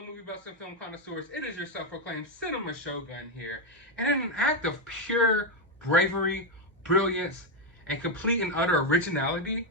fellow movie buffs and film connoisseurs, it is your self-proclaimed cinema shogun here. And in an act of pure bravery, brilliance, and complete and utter originality,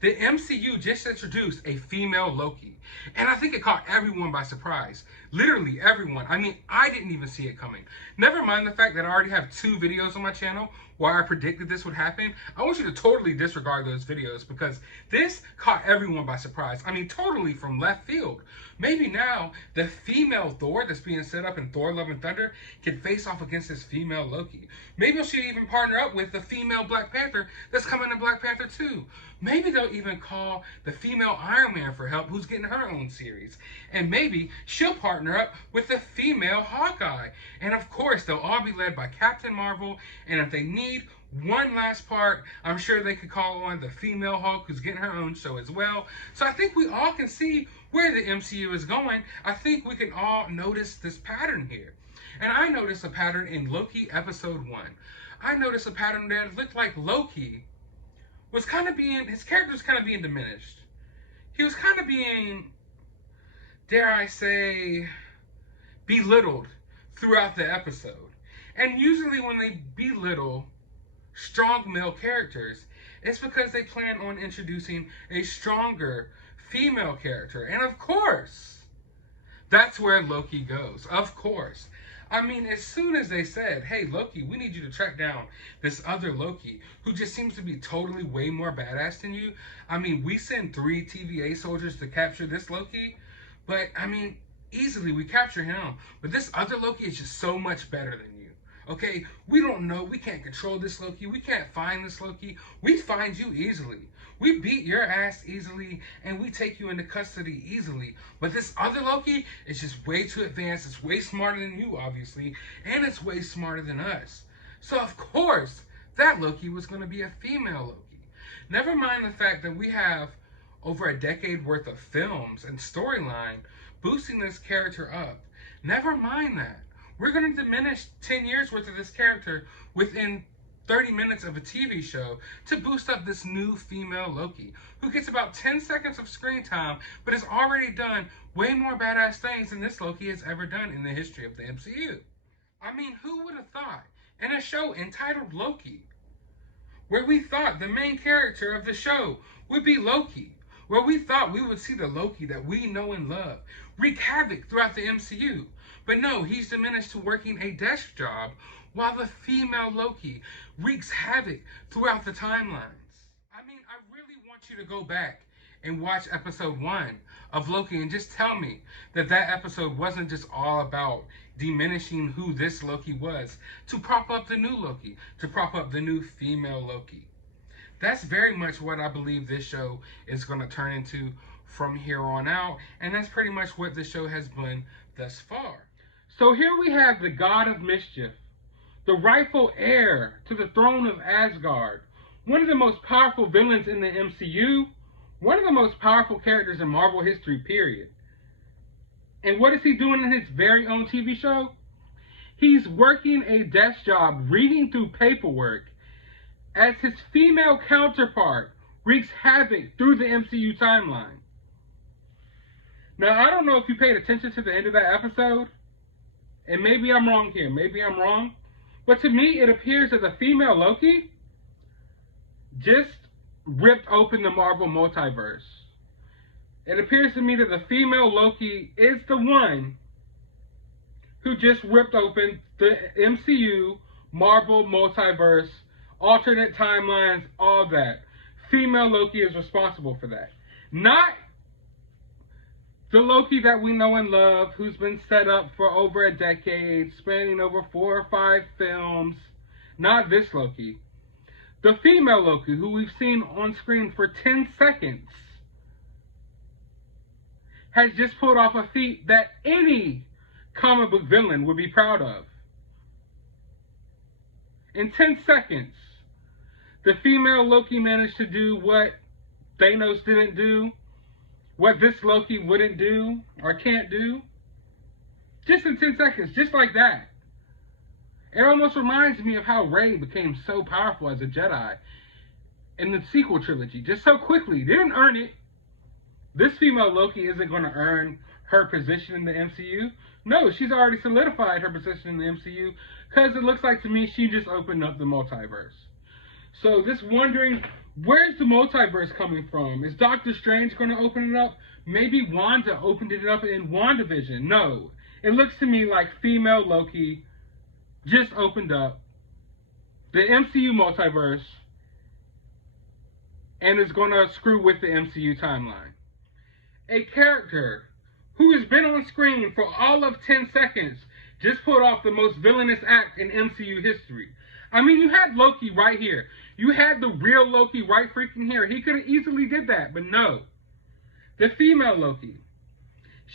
the MCU just introduced a female Loki. And I think it caught everyone by surprise. Literally everyone. I mean, I didn't even see it coming. Never mind the fact that I already have 2 videos on my channel where I predicted this would happen. I want you to totally disregard those videos because this caught everyone by surprise. I mean, totally from left field. Maybe now the female Thor that's being set up in Thor Love and Thunder can face off against this female Loki. Maybe she'll even partner up with the female Black Panther that's coming to Black Panther 2. Maybe they'll even call the female Iron Man for help who's getting her own series. And maybe she'll partner up with the female Hawkeye. And of course, they'll all be led by Captain Marvel. And if they need one last part, I'm sure they could call on the female Hulk who's getting her own show as well. So I think we all can see where the MCU is going. I think we can all notice this pattern here. And I noticed a pattern in Loki episode 1. I noticed a pattern that looked like Loki was kind of being, his character was kind of being diminished. He was kind of being, dare I say, belittled throughout the episode. And usually when they belittle strong male characters, it's because they plan on introducing a stronger female character. And of course, that's where Loki goes. Of course. I mean, as soon as they said, hey, Loki, we need you to track down this other Loki who just seems to be totally way more badass than you. I mean, we send 3 TVA soldiers to capture this Loki, but I mean, easily we capture him. But this other Loki is just so much better than you. Okay, we don't know, we can't control this Loki, we can't find this Loki, we find you easily. We beat your ass easily, and we take you into custody easily. But this other Loki is just way too advanced, it's way smarter than you, obviously, and it's way smarter than us. So of course, that Loki was going to be a female Loki. Never mind the fact that we have over a decade worth of films and storyline boosting this character up. Never mind that. We're going to diminish 10 years worth of this character within 30 minutes of a TV show to boost up this new female Loki, who gets about 10 seconds of screen time, but has already done way more badass things than this Loki has ever done in the history of the MCU. I mean, who would have thought, in a show entitled Loki, where we thought the main character of the show would be Loki, where we thought we would see the Loki that we know and love wreak havoc throughout the MCU. But no, he's diminished to working a desk job while the female Loki wreaks havoc throughout the timelines. I mean, I really want you to go back and watch episode 1 of Loki and just tell me that that episode wasn't just all about diminishing who this Loki was to prop up the new Loki, to prop up the new female Loki. That's very much what I believe this show is going to turn into from here on out, and that's pretty much what the show has been thus far. So here we have the God of Mischief, the rightful heir to the throne of Asgard, one of the most powerful villains in the MCU, one of the most powerful characters in Marvel history, period. And what is he doing in his very own TV show? He's working a desk job, reading through paperwork, as his female counterpart wreaks havoc through the MCU timeline. Now, I don't know if you paid attention to the end of that episode, and maybe I'm wrong here, maybe I'm wrong, but to me, it appears that the female Loki just ripped open the Marvel multiverse. It appears to me that the female Loki is the one who just ripped open the MCU, Marvel multiverse, alternate timelines, all that. Female Loki is responsible for that. Not the Loki that we know and love, who's been set up for over a decade, spanning over 4 or 5 films. Not this Loki. The female Loki, who we've seen on screen for 10 seconds, has just pulled off a feat that any comic book villain would be proud of. In 10 seconds, the female Loki managed to do what Thanos didn't do, what this Loki wouldn't do or can't do. Just in 10 seconds, just like that. It almost reminds me of how Rey became so powerful as a Jedi in the sequel trilogy, just so quickly. Didn't earn it. This female Loki isn't going to earn her position in the MCU? No, she's already solidified her position in the MCU because it looks like to me she just opened up the multiverse. So just wondering, where's the multiverse coming from? Is Doctor Strange going to open it up? Maybe Wanda opened it up in WandaVision. No. It looks to me like female Loki just opened up the MCU multiverse and is going to screw with the MCU timeline. A character who has been on screen for all of 10 seconds just pulled off the most villainous act in MCU history. I mean, you had Loki right here. You had the real Loki right freaking here. He could have easily did that, but no. The female Loki,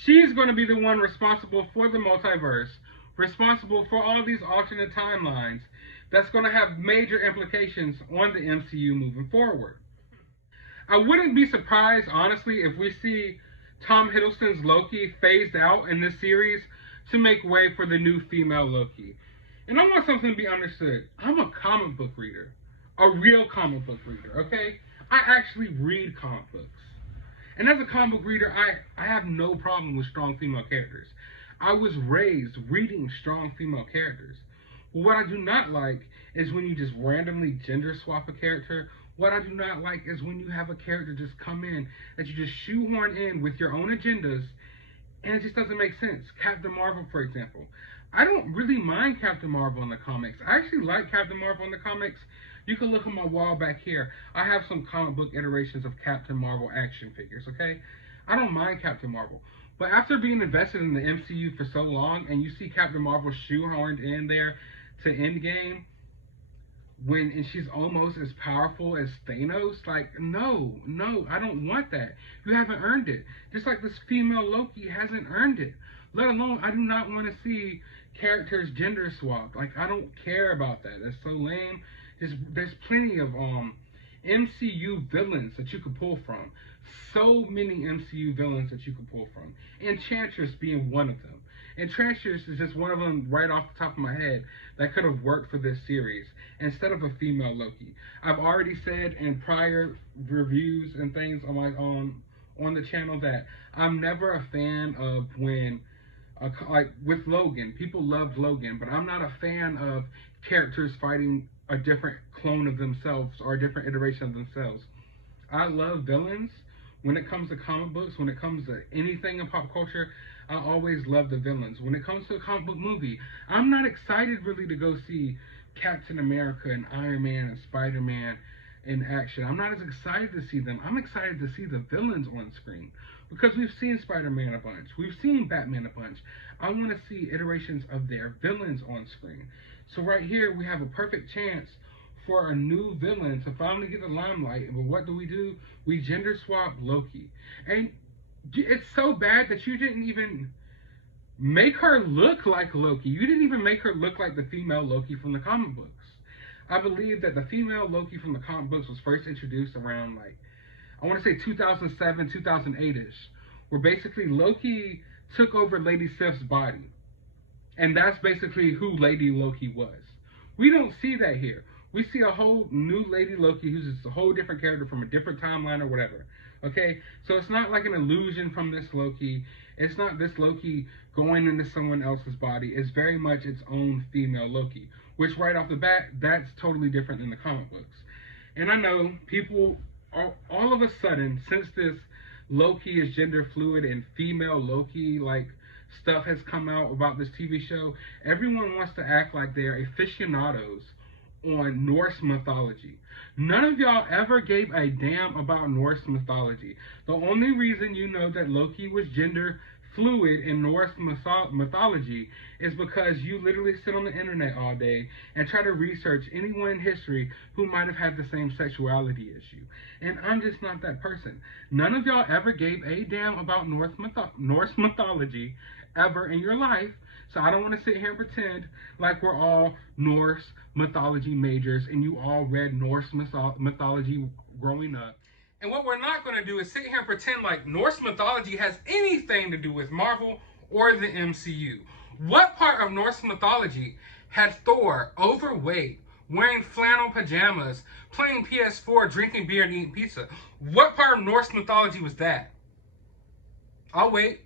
she's going to be the one responsible for the multiverse, responsible for all these alternate timelines that's going to have major implications on the MCU moving forward. I wouldn't be surprised, honestly, if we see Tom Hiddleston's Loki phased out in this series to make way for the new female Loki. And I want something to be understood. I'm a comic book reader. A real comic book reader, okay? I actually read comic books. And as a comic book reader, I have no problem with strong female characters. I was raised reading strong female characters. But what I do not like is when you just randomly gender swap a character. What I do not like is when you have a character just come in that you just shoehorn in with your own agendas, and it just doesn't make sense. Captain Marvel, for example. I don't really mind Captain Marvel in the comics. I actually like Captain Marvel in the comics. You can look at my wall back here. I have some comic book iterations of Captain Marvel action figures, okay? I don't mind Captain Marvel. But after being invested in the MCU for so long, and you see Captain Marvel shoehorned in there to Endgame, and she's almost as powerful as Thanos, like, no, I don't want that. You haven't earned it. Just like this female Loki hasn't earned it. Let alone, I do not want to see characters gender swapped. Like, I don't care about that. That's so lame. There's plenty of MCU villains that you could pull from. So many MCU villains that you could pull from. Enchantress being one of them. Enchantress is just one of them right off the top of my head that could have worked for this series instead of a female Loki. I've already said in prior reviews and things on my on the channel that I'm never a fan of when like with Logan, people loved Logan, but I'm not a fan of characters fighting a different clone of themselves or a different iteration of themselves. I love villains. When it comes to comic books, when it comes to anything in pop culture, I always love the villains. When it comes to a comic book movie, I'm not excited really to go see Captain America and Iron Man and Spider-Man in action. I'm not as excited to see them. I'm excited to see the villains on screen because we've seen Spider-Man a bunch. We've seen Batman a bunch. I want to see iterations of their villains on screen. So right here, we have a perfect chance for a new villain to finally get the limelight. But what do? We gender swap Loki. And it's so bad that you didn't even make her look like Loki. You didn't even make her look like the female Loki from the comic books. I believe that the female Loki from the comic books was first introduced around, like, I want to say 2007, 2008-ish, where basically Loki took over Lady Sif's body. And that's basically who Lady Loki was. We don't see that here. We see a whole new Lady Loki who's just a whole different character from a different timeline or whatever. Okay? So it's not like an illusion from this Loki. It's not this Loki going into someone else's body. It's very much its own female Loki. Which right off the bat, that's totally different than the comic books. And I know people, all of a sudden, since this Loki is gender fluid and female Loki, like, stuff has come out about this TV show, everyone wants to act like they're aficionados on Norse mythology. None of y'all ever gave a damn about Norse mythology. The only reason you know that Loki was gender fluid in Norse mythology is because you literally sit on the internet all day and try to research anyone in history who might have had the same sexuality as you. And I'm just not that person. None of y'all ever gave a damn about Norse mythology ever in your life. So I don't want to sit here and pretend like we're all Norse mythology majors and you all read Norse mythology growing up. And what we're not going to do is sit here and pretend like Norse mythology has anything to do with Marvel or the MCU. What part of Norse mythology had Thor overweight, wearing flannel pajamas, playing PS4, drinking beer, and eating pizza? What part of Norse mythology was that? I'll wait.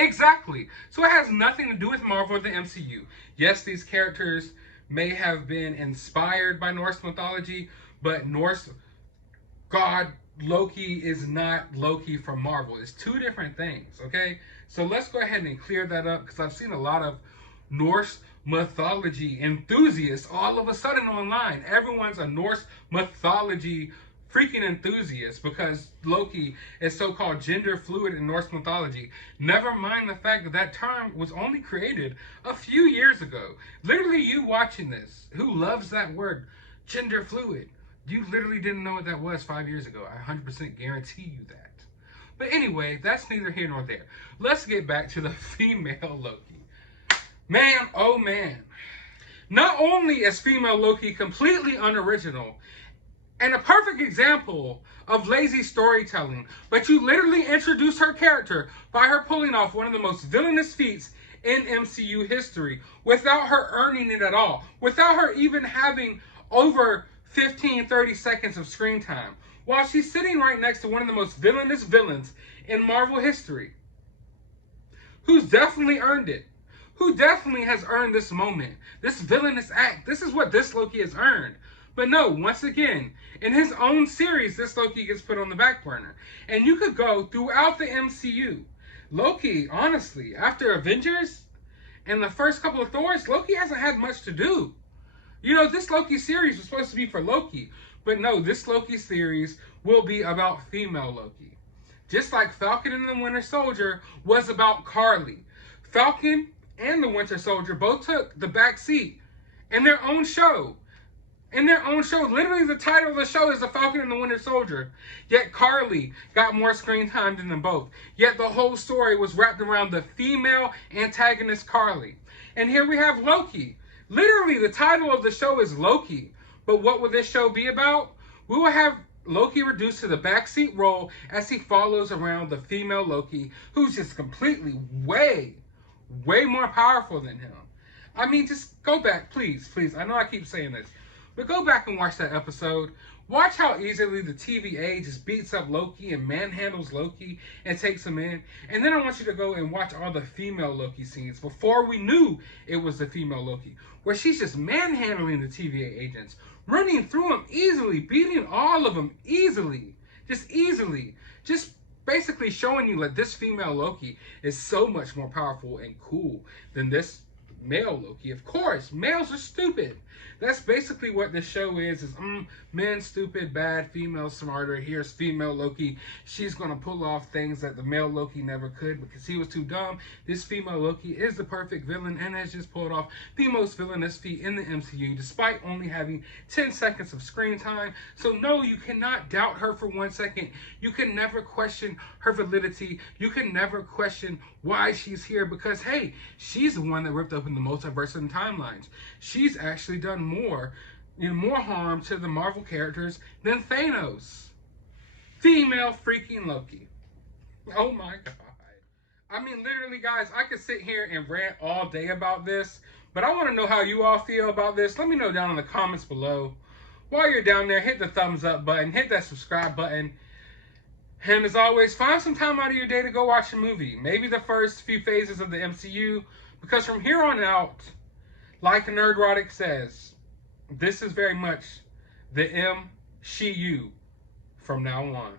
Exactly. So it has nothing to do with Marvel or the MCU. Yes, these characters may have been inspired by Norse mythology, but Norse god Loki is not Loki from Marvel. It's two different things, okay? So let's go ahead and clear that up, because I've seen a lot of Norse mythology enthusiasts all of a sudden online. Everyone's a Norse mythology freaking enthusiast because Loki is so-called gender fluid in Norse mythology. Never mind the fact that that term was only created a few years ago. Literally, you watching this, who loves that word, gender fluid, you literally didn't know what that was 5 years ago. I 100% guarantee you that. But anyway, that's neither here nor there. Let's get back to the female Loki. Man, oh man. Not only is female Loki completely unoriginal and a perfect example of lazy storytelling, but you literally introduce her character by her pulling off one of the most villainous feats in MCU history without her earning it at all, without her even having over 15-30 seconds of screen time, while she's sitting right next to one of the most villainous villains in Marvel history, who's definitely earned it, who definitely has earned this moment, this villainous act. This is what this Loki has earned. But no, once again, in his own series, this Loki gets put on the back burner. And you could go throughout the MCU. Loki, honestly, after Avengers and the first couple of Thors, Loki hasn't had much to do. You know, this Loki series was supposed to be for Loki. But no, this Loki series will be about female Loki. Just like Falcon and the Winter Soldier was about Carly. Falcon and the Winter Soldier both took the back seat in their own show. Literally the title of the show is The Falcon and the Winter Soldier. Yet Carly got more screen time than them both. Yet the whole story was wrapped around the female antagonist Carly. And here we have Loki. Literally the title of the show is Loki. But what will this show be about? We will have Loki reduced to the backseat role as he follows around the female Loki, who's just completely way more powerful than him. I mean, just go back, please. I know I keep saying this, but go back and watch that episode. Watch how easily the TVA just beats up Loki and manhandles Loki and takes him in. And then I want you to go and watch all the female Loki scenes before we knew it was the female Loki, where she's just manhandling the TVA agents, running through them easily, beating all of them easily. Just basically showing you that this female Loki is so much more powerful and cool than this male Loki. Of course, males are stupid. That's basically what this show is men stupid, bad, female smarter. Here's female Loki. She's going to pull off things that the male Loki never could because he was too dumb. This female Loki is the perfect villain and has just pulled off the most villainous feat in the MCU despite only having 10 seconds of screen time. So no, you cannot doubt her for 1 second. You can never question her validity. You can never question why she's here because, hey, she's the one that ripped open the multiverse and timelines. She's actually done more harm to the Marvel characters than Thanos. Female freaking Loki. Oh my god. I mean, literally, guys, I could sit here and rant all day about this, but I want to know how you all feel about this. Let me know down in the comments below. While you're down there, hit the thumbs up button, hit that subscribe button. And as always, find some time out of your day to go watch a movie. Maybe the first few phases of the MCU, because from here on out, like Nerdrotic says, this is very much the MCU from now on.